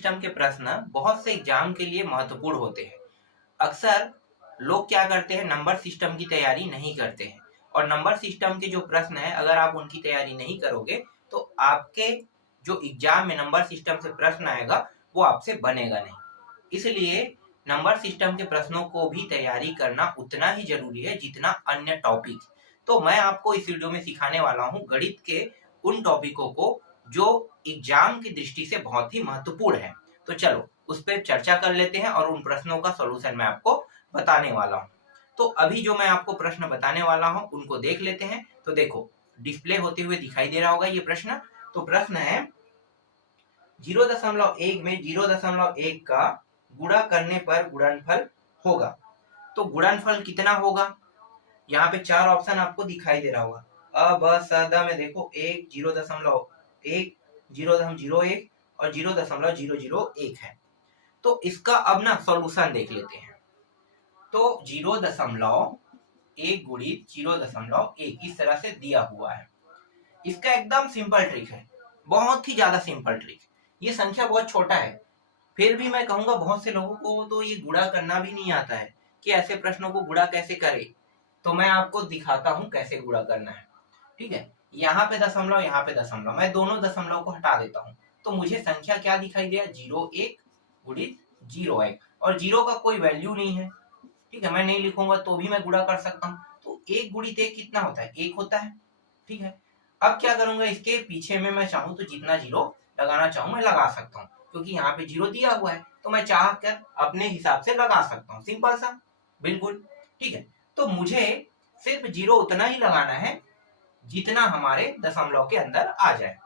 System के प्रश्न बहुत से एग्जाम के लिए महत्वपूर्ण होते हैं। अक्सर लोग क्या करते हैं, नंबर सिस्टम की तैयारी नहीं करते हैं और नंबर सिस्टम के जो प्रश्न है अगर आप उनकी तैयारी नहीं करोगे तो आपके जो एग्जाम में नंबर सिस्टम से प्रश्न आएगा वो आपसे बनेगा नहीं। इसलिए नंबर सिस्टम के प्रश्नों को भी तैयारी करना उतना ही जरूरी है जितना अन्य टॉपिक। तो मैं आपको इस वीडियो में सिखाने वाला हूँ गणित के उन टॉपिकों को जो एग्जाम की दृष्टि से बहुत ही महत्वपूर्ण है। तो चलो उस पर चर्चा कर लेते हैं और उन प्रश्नों का सॉल्यूशन मैं आपको बताने वाला हूँ। तो अभी जो मैं आपको प्रश्न बताने वाला हूँ उनको देख लेते हैं। तो देखो डिस्प्ले होते हुए दिखाई दे रहा होगा ये प्रश्न। तो प्रश्न है 0.1 में 0.1 का गुणा करने पर गुणनफल होगा। तो गुणनफल कितना होगा, यहाँ पे चार ऑप्शन आपको दिखाई दे रहा होगा। अ ब स द में देखो 1, 0.1, 0.01 और 0.001 है। तो इसका अब ना सॉल्यूशन देख लेते हैं। तो 0.1 गुणित 0.1 इस तरह से दिया हुआ है। इसका एकदम सिंपल ट्रिक है, बहुत ही ज्यादा सिंपल ट्रिक। ये संख्या बहुत छोटा है, फिर भी मैं कहूंगा बहुत से लोगों को तो ये गुणा करना भी नहीं आता है कि ऐसे प्रश्नों को गुणा कैसे करें। तो मैं आपको दिखाता हूं कैसे गुणा करना है। ठीक है, यहाँ पे दशमलव, यहाँ पे दशमलव, मैं दोनों दशमलव को हटा देता हूँ तो मुझे संख्या क्या दिखाई दिया, 0.1 गुणित 0.1 और 0 का कोई वैल्यू नहीं है। ठीक है, मैं नहीं लिखूंगा तो भी मैं गुणा कर सकता हूँ। तो 1 गुणित 1 कितना होता है, 1 होता है। ठीक है, अब क्या करूंगा, इसके पीछे में मैं चाहूँ तो जितना 0 लगाना चाहूँ मैं लगा सकता हूँ, क्योंकि यहाँ पे 0 दिया हुआ है तो मैं चाह कर अपने हिसाब से लगा सकता हूँ। सिंपल सा, बिल्कुल। ठीक है, तो मुझे सिर्फ 0 उतना ही लगाना है जितना हमारे दशमलव के अंदर आ जाए।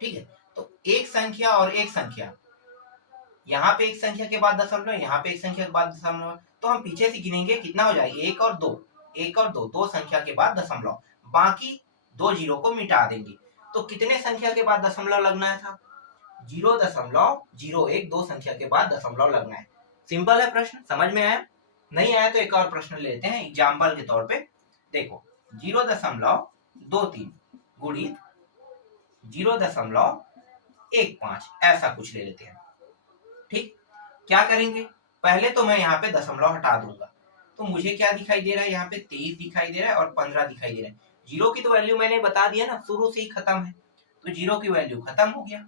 ठीक है, तो एक संख्या और एक संख्या, यहाँ पे एक संख्या के बाद दशमलव, यहाँ पे एक संख्या के बाद दशमलव, तो हम पीछे से गिनेंगे कितना हो जाएगा, 1 और 2, 1 और 2, दो संख्या के बाद दशमलव, बाकी दो 0 को मिटा देंगे। तो कितने संख्या के बाद दशमलव लगना था, 0.01, दो संख्या के बाद दशमलव लगना है। सिंपल है प्रश्न, समझ में आया? नहीं आया तो एक और प्रश्न लेते हैं एग्जाम्पल के तौर पे। देखो 0.23 गुणित 0.15 ऐसा कुछ ले लेते हैं। ठीक, क्या करेंगे, पहले तो मैं यहाँ पे दशमलव हटा दूंगा तो मुझे क्या दिखाई दे रहा है, यहाँ पे 23 दिखाई दे रहा है और 15 दिखाई दे रहा है। 0 की तो वैल्यू मैंने बता दिया ना, शुरू से ही खत्म है, तो 0 की वैल्यू खत्म हो गया।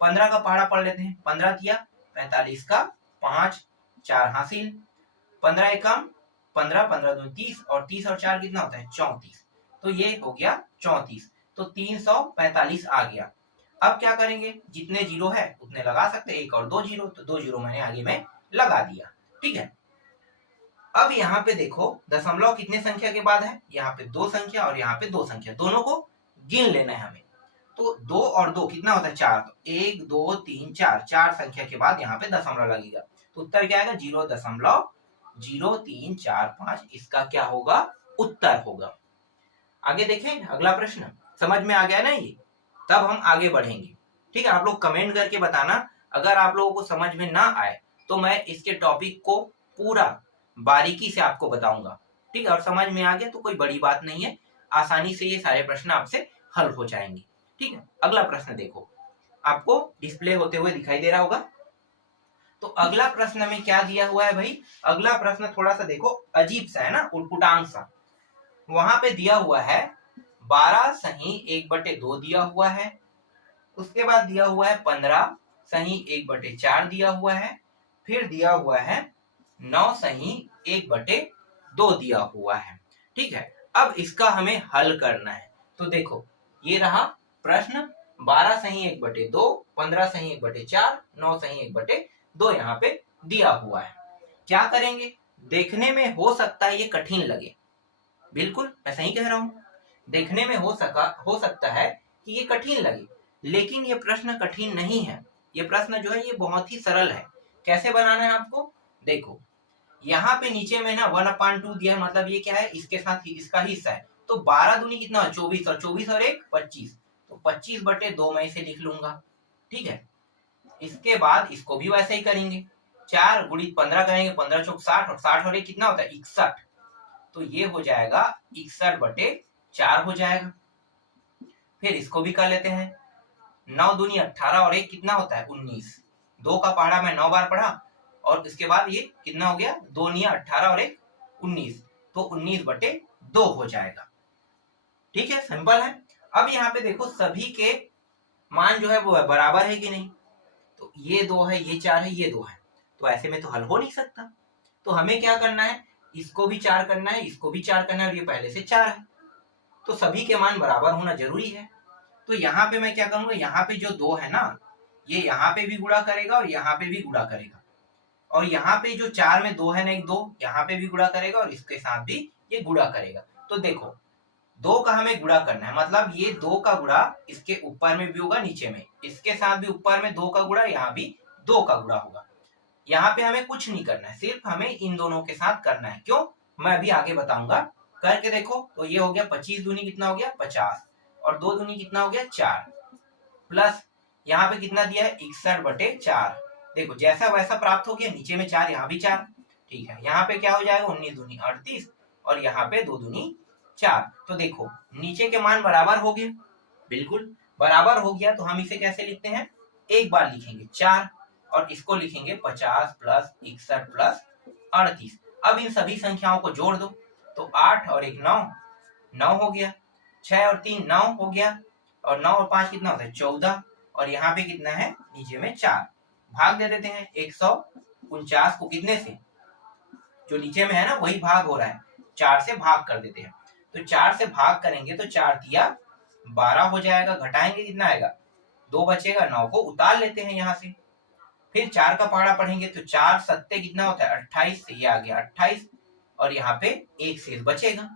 15 का पहाड़ा पढ़ लेते हैं, 15 दिया 45 का 5, 4 हासिल, 15 एकम 15, 15 दूनी 30 और 30 और 4 कितना होता है, 34। तो ये हो गया 34, तो 345 आ गया। अब क्या करेंगे, जितने 0 है उतने लगा सकते हैं, 1 और 2 0, तो 2 0 मैंने आगे में लगा दिया। ठीक है, अब यहाँ पे देखो दशमलव कितने संख्या के बाद है, यहाँ पे 2 संख्या और यहाँ पे 2 संख्या, दोनों को गिन लेना है हमें। तो 2 और 2 कितना होता है, 4, तो 1 2 3 4, 4 संख्या के बाद यहाँ पे दशमलव लगेगा, तो उत्तर क्या आएगा, 0.0345। इसका क्या होगा, उत्तर होगा। आगे देखें अगला प्रश्न, समझ में आ गया ना ये, तब हम आगे बढ़ेंगे। ठीक है, आप लोग कमेंट करके बताना अगर आप लोगों को समझ में ना आए तो मैं इसके टॉपिक को पूरा बारीकी से आपको बताऊंगा। ठीक है, और समझ में आ गया तो कोई बड़ी बात नहीं है, आसानी से ये सारे प्रश्न आपसे हल हो जाएंगे। ठीक है, अगला प्रश्न देखो, आपको डिस्प्ले होते हुए दिखाई दे रहा होगा। तो अगला प्रश्न में क्या दिया हुआ है भाई, अगला प्रश्न थोड़ा सा देखो अजीब सा है ना, उटपुटांग सा। वहां पे दिया हुआ है 12 सही 1/2 दिया हुआ है, उसके बाद दिया हुआ है 15 सही 1/4 दिया हुआ है, फिर दिया हुआ है 9 सही 1/2 दिया हुआ है। ठीक है, अब इसका हमें हल करना है। तो देखो ये रहा प्रश्न, 12 सही 1/2, 15 सही 1/4, 9 सही 1/2 यहाँ पे दिया हुआ है। क्या करेंगे, देखने में हो सकता है ये कठिन लगे, बिल्कुल मैं सही कह रहा हूं, देखने में हो सकता है कि ये कठिन लगे, लेकिन ये प्रश्न कठिन नहीं है। ये प्रश्न जो है ये बहुत ही सरल है। कैसे बनाना है आपको, देखो यहाँ पे नीचे में ना 1/2 दिया है, मतलब ये क्या है, इसके साथ इसका हिस्सा है। तो 12 दूनी कितना, 24 और 24 और 1 25, तो 25/2 मैं इसे लिख लूंगा। ठीक है, इसके बाद इसको भी वैसे ही करेंगे, 4 गुणित 15 करेंगे, 15 चौक 60 और 60 और 1 कितना होता है, 61, तो ये हो जाएगा 61/4 हो जाएगा। फिर इसको भी कर लेते हैं, 9 दूनी 18 और 1 कितना होता है, 19, 2 का पहाड़ा मैं 9 बार पढ़ा और इसके बाद ये कितना हो गया, 2 निया 18 और 1 19, तो 19/2 हो जाएगा। ठीक है, सिंपल है। अब यहाँ पे देखो सभी के मान जो है वो बराबर है कि नहीं, तो ये 2 है, ये 4 है, ये 2 है, तो ऐसे में तो हल हो नहीं सकता। तो हमें क्या करना है, इसको भी 4 करना है, इसको भी 4 करना है, और ये पहले से 4 है, तो सभी के मान बराबर होना जरूरी है। तो यहाँ पे मैं क्या करूंगा, यहाँ पे जो 2 है ना, ये यहाँ पे भी गुणा करेगा और यहाँ पे भी गुणा करेगा, और यहाँ पे जो 4 में 2 है ना, एक 2 यहाँ पे भी गुणा करेगा और इसके साथ भी ये गुणा करेगा। तो देखो 2 का हमें गुणा करना है, मतलब ये 2 का गुणा इसके ऊपर में भी होगा, नीचे में, इसके साथ भी ऊपर में 2 का गुणा, यहाँ भी 2 का गुणा होगा। यहाँ पे हमें कुछ नहीं करना है, सिर्फ हमें इन दोनों के साथ करना है। क्यों, मैं अभी आगे बताऊंगा। करके देखो, तो ये हो गया 25 दूनी कितना हो गया 50, और 2 दूनी कितना हो गया 4, प्लस यहाँ पे कितना दिया है 61/4। देखो जैसा वैसा प्राप्त हो गया, नीचे में 4, यहाँ भी 4। ठीक है, यहाँ पे क्या हो जाएगा 19 दूनी 38, और यहाँ पे 2 दूनी 4। तो देखो नीचे के मान बराबर हो गए, बिल्कुल बराबर हो गया। तो हम इसे कैसे लिखते हैं, एक बार लिखेंगे 4 और इसको लिखेंगे 50 प्लस 61 प्लस 38। अब इन सभी संख्याओं को जोड़ दो, तो 8 और 1 9, 9 हो गया, 6 और 3 9 हो गया, और 9 और 5 कितना होता है 14, और यहाँ पे कितना है नीचे में 4। भाग दे देते हैं 149 को कितने से, जो नीचे में है ना वही भाग हो रहा है, 4 से भाग कर देते हैं। तो 4 से भाग करेंगे तो 4 दिया 12 हो जाएगा, घटाएंगे कितना आएगा 2 बचेगा, 9 को उतार लेते हैं यहाँ से। फिर 4 का पहाड़ा पढ़ेंगे तो 4 सत्ते कितना होता है 28, से ये आ गया 28, और यहाँ पे एक शेष बचेगा।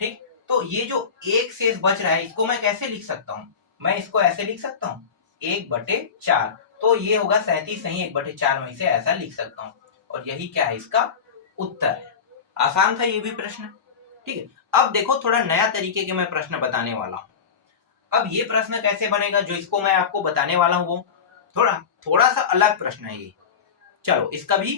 ठीक, तो ये जो एक शेष बच रहा है इसको मैं कैसे लिख सकता हूँ, मैं इसको ऐसे लिख सकता हूँ 1/4, तो ये होगा 37 नहीं 1/4 में से ऐसा लिख सकता हूँ, और यही क्या है इसका उत्तर है। आसान था ये भी प्रश्न। ठीक है, अब देखो थोड़ा नया तरीके के मैं प्रश्न बताने वाला हूँ। अब ये प्रश्न कैसे बनेगा जो इसको मैं आपको बताने वाला हूँ, वो थोड़ा सा अलग प्रश्न है ये। चलो इसका भी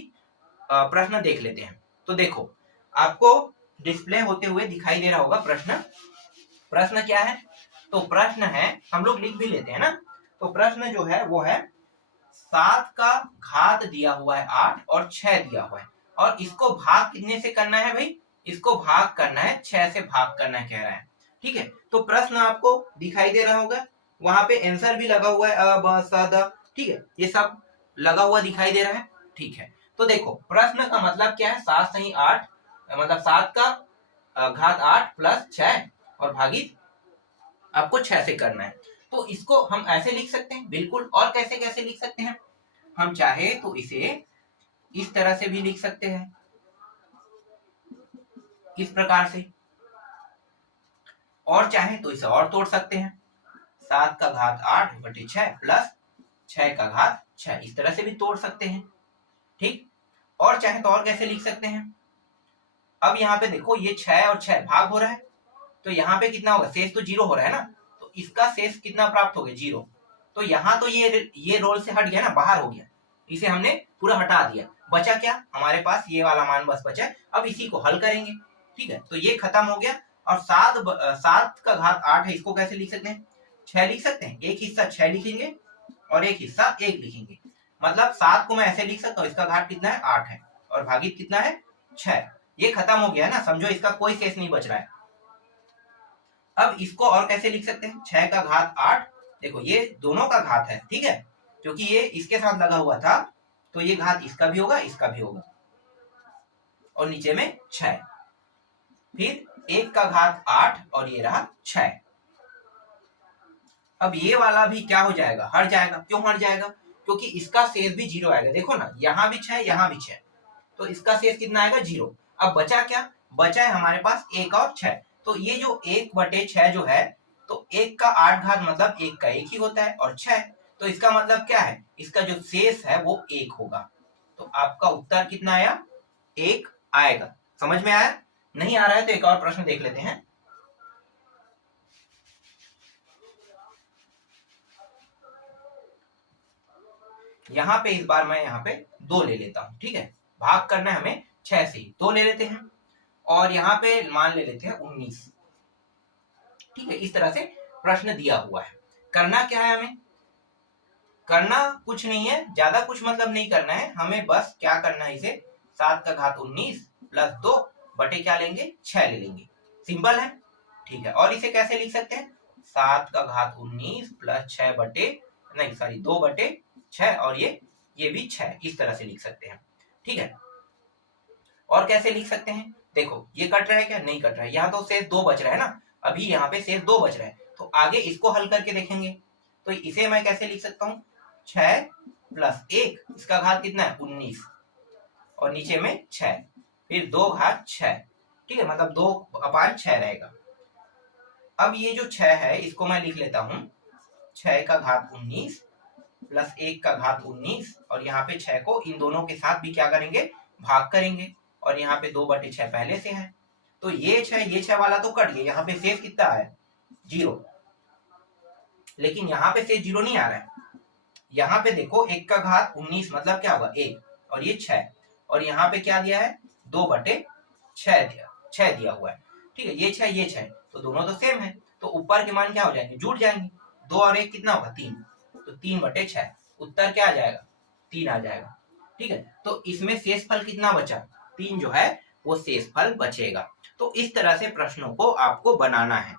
प्रश्न देख लेते हैं। तो देखो आपको डिस्प्ले होते हुए दिखाई दे रहा होगा प्रश्न। प्रश्न क्या है, तो प्रश्न है, हम लोग लिख भी लेते हैं ना। तो प्रश्न जो है वो है 7 का घात दिया हुआ है 8 और 6 दिया हुआ है, और इसको भाग कितने से करना है भाई, इसको भाग करना है 6 से भाग करना है कह रहा है। ठीक है, तो प्रश्न आपको दिखाई दे रहा होगा, वहां पे आंसर भी लगा हुआ है अ ब स द, ठीक है, ये सब लगा हुआ दिखाई दे रहा है। ठीक है, तो देखो प्रश्न का मतलब क्या है, 7 सही 8, मतलब 7 का घात 8 प्लस 6 और भागित आपको 6 से करना है। तो इसको हम ऐसे लिख सकते हैं बिल्कुल, और कैसे कैसे लिख सकते हैं, हम चाहे तो इसे इस तरह से भी लिख सकते हैं, इस प्रकार से, और चाहे तो इसे और तोड़ सकते हैं, 7 का घात 8/6 प्लस 6 का घात 6, इस तरह से भी तोड़ सकते हैं। ठीक, और चाहे तो और कैसे लिख सकते हैं, अब यहाँ पे देखो ये 6 और 6 भाग हो रहा है, तो यहाँ पे कितना होगा, शेष तो 0 हो रहा है ना, तो इसका शेष कितना प्राप्त हो गया 0। तो यहाँ तो ये रोल से हट गया ना, बाहर हो गया, इसे हमने पूरा हटा दिया, बचा क्या हमारे पास ये वाला मान बस बचा। अब इसी को हल करेंगे। ठीक है, तो ये खत्म हो गया, और 7 का घात 8 है, इसको कैसे लिख सकते हैं 6 लिख सकते हैं, एक हिस्सा 6 लिखेंगे और एक हिस्सा 1 लिखेंगे, मतलब 7 को मैं ऐसे लिख सकता हूँ, इसका घात कितना है 8 है, और भागित कितना है 6, ये खत्म हो गया है ना, समझो इसका कोई शेष नहीं बच रहा है। अब इसको और कैसे लिख सकते हैं, 6 का घात 8, देखो ये दोनों का घात है, ठीक है, क्योंकि ये इसके साथ लगा हुआ था, तो ये घात इसका भी होगा इसका भी होगा, और नीचे में 6, फिर 1 का घात 8 और ये रहा 6। अब ये वाला भी क्या हो जाएगा, हट जाएगा। क्यों हट जाएगा, क्योंकि इसका शेष भी 0 आएगा, देखो ना यहाँ भी 6 यहाँ भी 6, तो इसका शेष कितना आएगा 0। अब बचा क्या, बचा है हमारे पास 1 और 6, तो ये जो 1/6 जो है, तो 1 का 8 घात मतलब 1 का 1 ही होता है, और 6, तो इसका मतलब क्या है, इसका जो शेष है वो 1 होगा। तो आपका उत्तर कितना आया, 1 आएगा। समझ में आया, नहीं आ रहा है तो एक और प्रश्न देख लेते हैं। यहाँ पे इस बार मैं यहाँ पे 2 ले लेता हूँ, ठीक है, भाग करना है हमें 6 से, 2 ले लेते हैं, और यहाँ पे मान ले लेते हैं 19। ठीक है, इस तरह से प्रश्न दिया हुआ है, करना क्या है हमें, करना कुछ नहीं है, ज्यादा कुछ मतलब नहीं करना है हमें, बस क्या करना है, इसे 7 का घात 19 प्लस 2 बटे क्या लेंगे, 6 ले लेंगे। सिंपल है, ठीक है। और इसे कैसे लिख सकते हैं, 7 का घात 19 प्लस 6 बटे, नहीं सॉरी 2 बटे 6, और ये भी 6, इस तरह से लिख सकते हैं, ठीक है। और कैसे लिख सकते हैं, देखो ये कट रहा है क्या, नहीं कट रहा है, यहाँ तो शेष 2 बच रहा है ना, अभी यहाँ पे शेष 2 बच रहा है, तो आगे इसको हल करके देखेंगे। तो इसे मैं कैसे लिख सकता हूँ, 6 प्लस 1, इसका घात कितना है 19, और नीचे में 6, फिर 2 घात 6, ठीक है, मतलब 2/6 रहेगा। अब ये जो 6 है इसको मैं लिख लेता हूँ 6 का घात 19 प्लस 1 का घात 19, और यहाँ पे 6 को इन दोनों के साथ भी क्या करेंगे, भाग करेंगे, और यहाँ पे 2/6 पहले से है, तो ये 6 वाला तो कट गया, यहाँ पे शेष कितना है 0, लेकिन यहाँ पे शेष 0 नहीं आ रहा है। यहाँ पे देखो 1 का घात 19 मतलब क्या होगा 1, और ये 6, और यहाँ पे क्या दिया है 2/6 दिया हुआ है, ठीक है। ये 6 तो दोनों तो सेम है, तो ऊपर के मान क्या हो जाएंगे, जुड़ जाएंगे, 2 और 1 कितना होगा 3, तो 3/6, उत्तर क्या आ जाएगा 3 आ जाएगा, ठीक है। तो इसमें शेषफल कितना बचा, 3 जो है वो शेषफल बचेगा। तो इस तरह से प्रश्नों को आपको बनाना है।